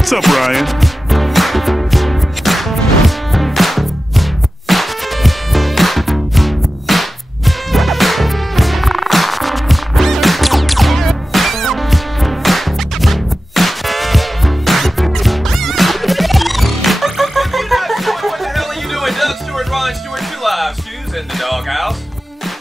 What's up, Ryan? In the Doghouse.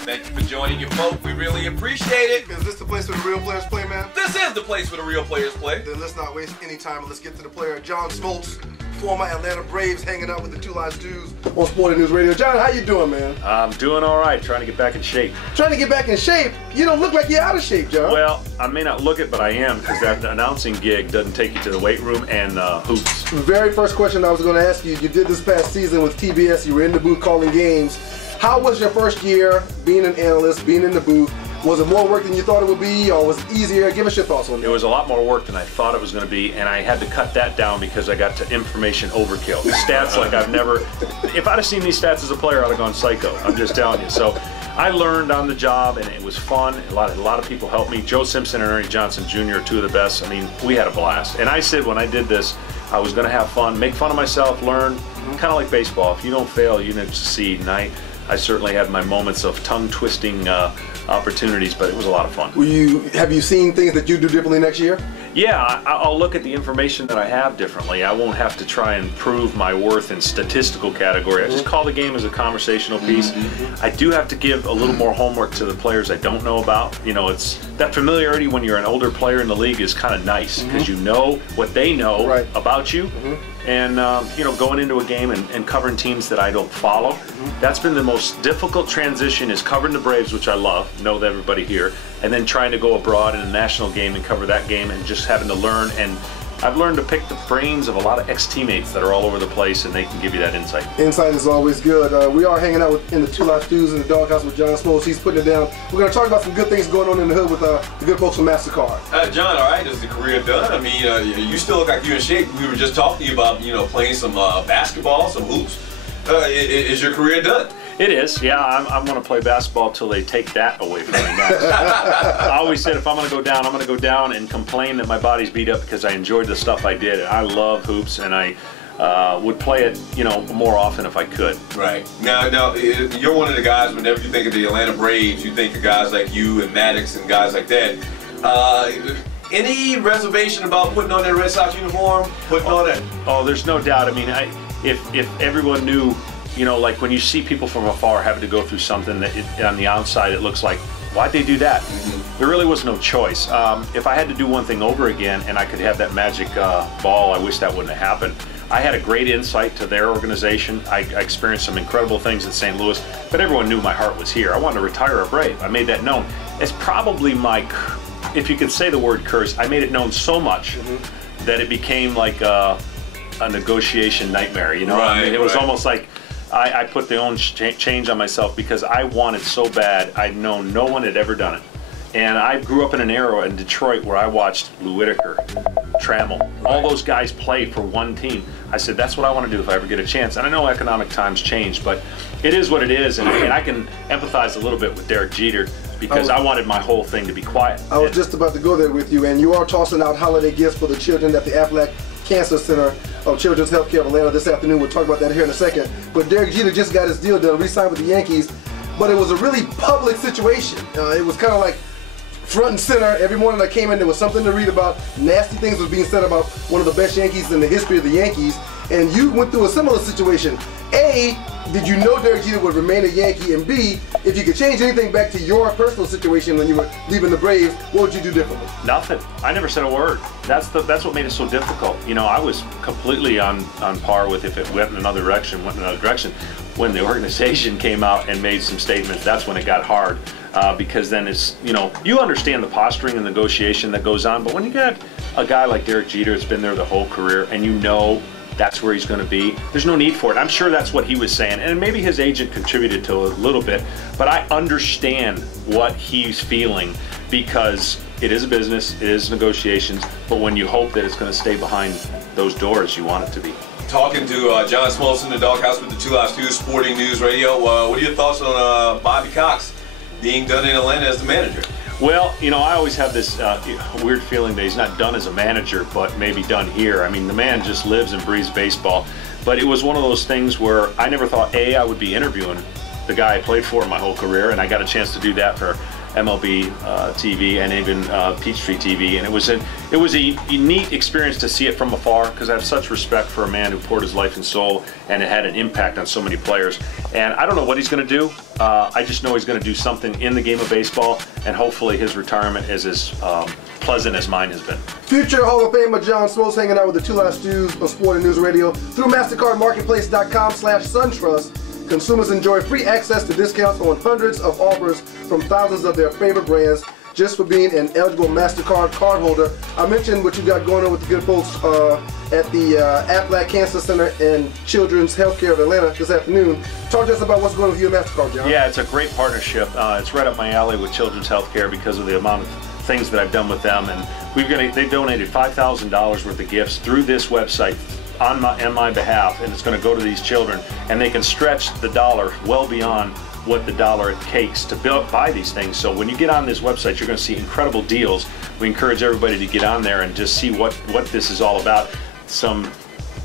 Thank you for joining your folk. We really appreciate it. Is this the place where the real players play, man? This is the place where the real players play. Then let's not waste any time and let's get to the player. John Smoltz, former Atlanta Braves, hanging out with the Two Lives Dudes on Sporting News Radio. John, how you doing, man? I'm doing all right, trying to get back in shape. Trying to get back in shape? You don't look like you're out of shape, John. Well, I may not look it, but I am, because that announcing gig doesn't take you to the weight room and hoops. The very first question I was going to ask you, you did this past season with TBS. You were in the booth calling games. How was your first year being an analyst, being in the booth? Was it more work than you thought it would be, or was it easier? Give us your thoughts on that. It was a lot more work than I thought it was going to be, and I had to cut that down because I got to information overkill. The stats like I've never, if I'd have seen these stats as a player, I'd have gone psycho. I'm just telling you. So I learned on the job, and it was fun. A lot of people helped me. Joe Simpson and Ernie Johnson Jr. are two of the best. I mean, we had a blast. And I said when I did this, I was going to have fun, make fun of myself, learn, kind of like baseball. If you don't fail, you don't succeed. And I certainly had my moments of tongue-twisting opportunities, but it was a lot of fun. Have you seen things that you do differently next year? Yeah, I'll look at the information that I have differently. I won't have to try and prove my worth in statistical category. I just call the game as a conversational piece. I do have to give a little more homework to the players I don't know about. You know, it's that familiarity when you're an older player in the league is kind of nice because you know what they know about you. And, you know, going into a game and covering teams that I don't follow, that's been the most difficult transition is covering the Braves, which I love, know that everybody here, and then trying to go abroad in a national game and cover that game and just having to learn. And I've learned to pick the brains of a lot of ex-teammates that are all over the place, and they can give you that insight. Insight is always good. We are hanging out in the Two Lives Dudes in the Doghouse with John Smoltz. He's putting it down. We're going to talk about some good things going on in the hood with the good folks from MasterCard. John, all right, is the career done? I mean, you still look like you're in shape. We were just talking to you about, you know, playing some basketball, some hoops. Is your career done? It is, yeah. I'm going to play basketball till they take that away from me next. I always said if I'm going to go down, I'm going to go down and complain that my body's beat up because I enjoyed the stuff I did. I love hoops, and I would play it, you know, more often if I could. Right. Now, you're one of the guys, whenever you think of the Atlanta Braves, you think of guys like you and Maddox and guys like that. Any reservation about putting on that Red Sox uniform? Oh, there's no doubt. I mean, if everyone knew, you know, like when you see people from afar having to go through something that on the outside it looks like, why'd they do that? There really was no choice. If I had to do one thing over again and I could have that magic ball, I wish that wouldn't have happened. I had a great insight to their organization. I experienced some incredible things in St. Louis, but everyone knew my heart was here. I wanted to retire a Brave. I made that known. It's probably my, if you could say the word curse, I made it known so much that it became like a negotiation nightmare, you know? Right, I mean, it was almost like I put the own change on myself because I wanted so bad. I'd known no one had ever done it. And I grew up in an era in Detroit where I watched Lou Whitaker, Trammell, all those guys play for one team. I said, that's what I want to do if I ever get a chance. And I know economic times change, but it is what it is. And I can empathize a little bit with Derek Jeter because I wanted my whole thing to be quiet. I was just about to go there with you, and you are tossing out holiday gifts for the children at the Aflac Cancer Center of Children's Healthcare of Atlanta this afternoon. We'll talk about that here in a second. But Derek Jeter just got his deal done, re-signed with the Yankees, but it was a really public situation. It was kind of like front and center. Every morning I came in, there was something to read about. Nasty things was being said about one of the best Yankees in the history of the Yankees, and you went through a similar situation. A, did you know Derek Jeter would remain a Yankee? And B, if you could change anything back to your personal situation when you were leaving the Braves, what would you do differently? Nothing. I never said a word. That's what made it so difficult. You know, I was completely on par with if it went in another direction, When the organization came out and made some statements, that's when it got hard. Because then it's, you know, you understand the posturing and negotiation that goes on, but when you got a guy like Derek Jeter that's been there the whole career and you know that's where he's going to be, there's no need for it. I'm sure that's what he was saying, and maybe his agent contributed to a little bit, but I understand what he's feeling because it is a business, it is negotiations, but when you hope that it's going to stay behind those doors, you want it to be. Talking to John Smoltz in the Doghouse with the Two Lives Dudes Sporting News Radio. What are your thoughts on Bobby Cox being done in Atlanta as the manager? Well, you know, I always have this weird feeling that he's not done as a manager, but maybe done here. I mean, the man just lives and breathes baseball. But it was one of those things where I never thought, I would be interviewing the guy I played for my whole career, and I got a chance to do that for MLB TV and even Peachtree TV, and it was a neat experience to see it from afar, because I have such respect for a man who poured his life and soul, and it had an impact on so many players. And I don't know what he's going to do. I just know he's going to do something in the game of baseball, and hopefully his retirement is as pleasant as mine has been. Future Hall of Famer John Smoltz hanging out with the Two Live Stews on Sporting News Radio. Through MastercardMarketplace.com/SunTrust, consumers enjoy free access to discounts on hundreds of offers from thousands of their favorite brands just for being an eligible MasterCard cardholder. I mentioned what you got going on with the good folks at the Aflac Cancer Center and Children's Healthcare of Atlanta this afternoon. Talk to us about what's going on with you and MasterCard, John. Yeah, it's a great partnership. It's right up my alley with Children's Healthcare because of the amount of things that I've done with them. And they donated $5,000 worth of gifts through this website on my behalf, and it's going to go to these children, and they can stretch the dollar well beyond what the dollar it takes to buy these things. So when you get on this website, you're going to see incredible deals. We encourage everybody to get on there and just see what this is all about. Some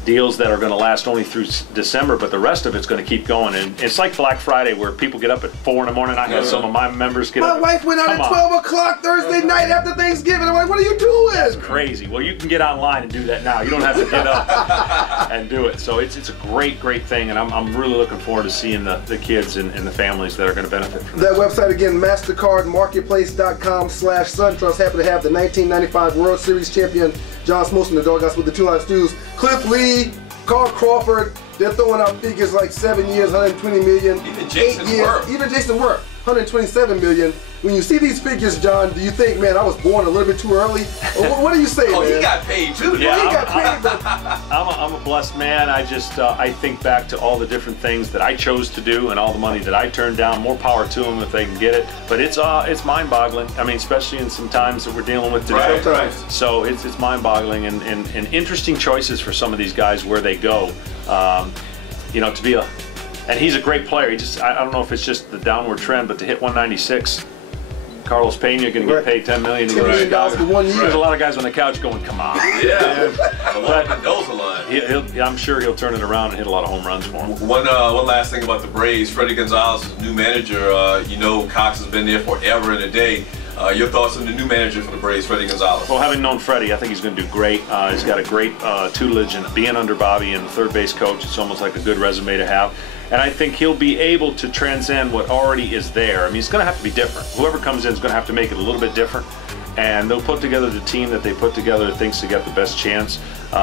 deals that are going to last only through December, but the rest of it's going to keep going. And it's like Black Friday, where people get up at 4 in the morning. I had some of my members get up. My wife went out at 12 o'clock Thursday night after Thanksgiving. I'm like, what are you doing? That's crazy. Well, you can get online and do that now. You don't have to get up and do it. So it's a great thing, and I'm really looking forward to seeing the kids and the families that are going to benefit from that. Website again, MastercardMarketplace.com/SunTrust. Happy to have the 1995 World Series champion John Smoltz in the Doghouse with the Two Live Stews. Cliff Lee, Carl Crawford, they're throwing out figures like 7 years, 120 million. Even Jason Worth. Even Jason Worth, 127 million. When you see these figures, John, do you think, man, I was born a little bit too early? Or what do you say, man? He got paid too. Yeah, he got paid. I'm a blessed man. I just I think back to all the different things that I chose to do and all the money that I turned down. More power to them if they can get it. But it's mind-boggling. I mean, especially in some times that we're dealing with today. Right. So it's mind-boggling and interesting choices for some of these guys where they go. You know, to be and he's a great player. I don't know if it's just the downward trend, but to hit 196. Carlos Pena going to get paid $10 million. $10 million for 1 year. There's a lot of guys on the couch going, "Come on." Yeah. But I'm sure he'll turn it around and hit a lot of home runs for him. One last thing about the Braves. Freddie Gonzalez is new manager. You know, Cox has been there forever and a day. Your thoughts on the new manager for the Braves, Freddie Gonzalez? Well, having known Freddie, I think he's going to do great. He's got a great tutelage, and being under Bobby and the third base coach, it's almost like a good resume to have. And I think he'll be able to transcend what already is there. I mean, it's going to have to be different. Whoever comes in is going to have to make it a little bit different. And they'll put together the team that they put together that thinks they got the best chance.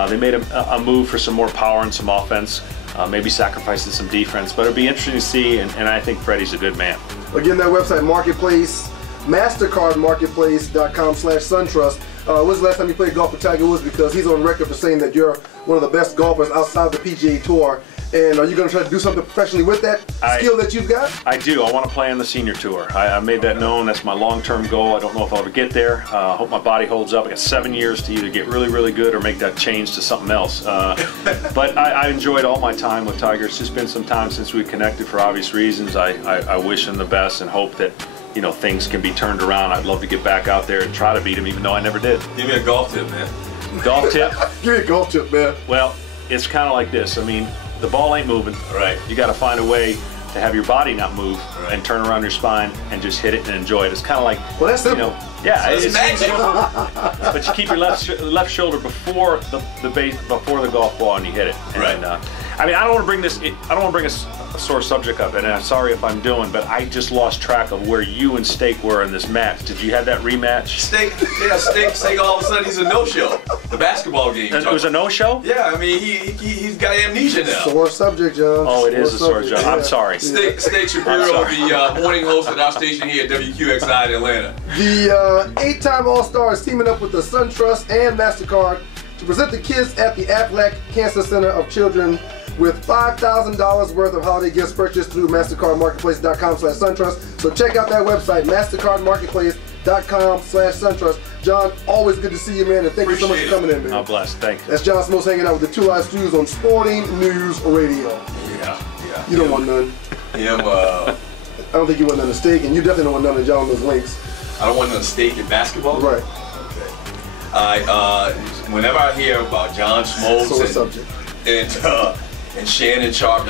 They made a move for some more power and some offense, maybe sacrificing some defense. But it'll be interesting to see, and I think Freddie's a good man. Again, that website, Marketplace, MastercardMarketplace.com/SunTrust. When's the last time you played golf with Tiger Woods? Because he's on record for saying that you're one of the best golfers outside the PGA Tour. And are you going to try to do something professionally with that skill that you've got? I do. I want to play on the senior tour. I made that known. That's my long-term goal. I don't know if I'll ever get there. I hope my body holds up. I got 7 years to either get really good or make that change to something else. But I enjoyed all my time with Tiger. It's just been some time since we connected for obvious reasons. I wish him the best and hope that, you know, things can be turned around. I'd love to get back out there and try to beat him, even though I never did. Give me a golf tip, man. Golf tip? Give me a golf tip, man. Well, it's kind of like this. I mean, the ball ain't moving. Right. You got to find a way to have your body not move and turn around your spine and just hit it and enjoy it. It's kind of like, well, that's simple. You know, yeah, it's magic. But you keep your left shoulder before the base, before the golf ball, and you hit it. And, right. I mean, I don't want to bring a sore subject up, and I'm sorry if I'm doing, but I just lost track of where you and Steak were in this match. Did you have that rematch? Steak all of a sudden he's a no-show. The basketball game. It was a no-show? Yeah, I mean, he's got amnesia now. Sore subject, John. Oh, it is a sore subject. I'm sorry. Steak Shapiro, the morning host at our station here at WQXI in Atlanta. The 8-time All-Star is teaming up with the SunTrust and MasterCard to present the kids at the Aflac Cancer Center of Children with $5,000 worth of holiday gifts purchased through MastercardMarketplace.com/SunTrust. So check out that website, MastercardMarketplace.com/SunTrust. John, always good to see you, man, and thank you so much for coming in, man. I'm blessed. Thank you. That's John Smoltz hanging out with the Two Live Stews on Sporting News Radio. Yeah. You don't want none. Him, I don't think you want none of Steak, and you definitely don't want none of John those links. I don't want no stake in basketball. Right. Whenever I hear about John Smoltz and Shannon Sharp,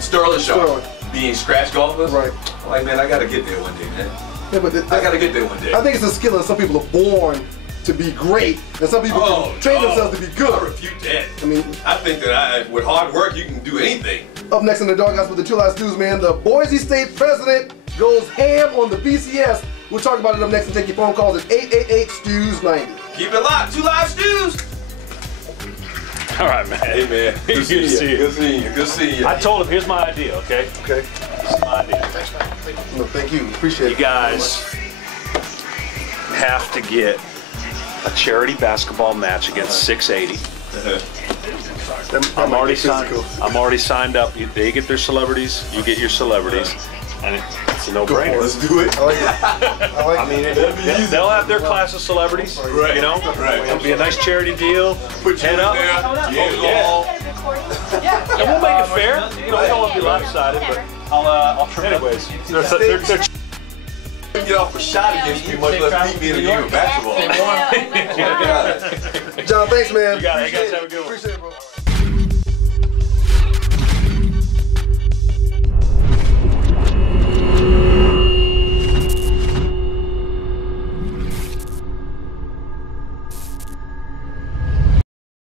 Sterling Sharp being scratch golfers, right? I'm like, man, I gotta get there one day, man. Yeah, but I gotta get there one day. I think it's a skill, and some people are born to be great, and some people can train themselves to be good. I refute that. I mean, I think that with hard work, you can do anything. Up next in the Doghouse with the Chill Out Stews, man, the Boise State president goes ham on the BCS. We'll talk about it up next and take your phone calls at 888-STEWS-90. Keep it locked. 2 Live Stews. All right, man. Hey, man. Good to see you. Good seeing you. Good seeing you. I told him, here's my idea, okay? Okay. This is my idea. Thanks, man. No, thank you. Appreciate it. You guys have to get a charity basketball match against 680. I'm already signed up. They get their celebrities, you get your celebrities, and it's a no-brainer. Let's do it. I like it. I mean, they'll have their class of celebrities, you know? It'll be a nice charity deal. Put you Head up. there. And we'll make it fair. You know, we don't want to be lopsided, but I'll try. Anyways, they're get off a shot against me, much less beat me in a game of basketball. John, thanks, man. You got it. You guys have a good one.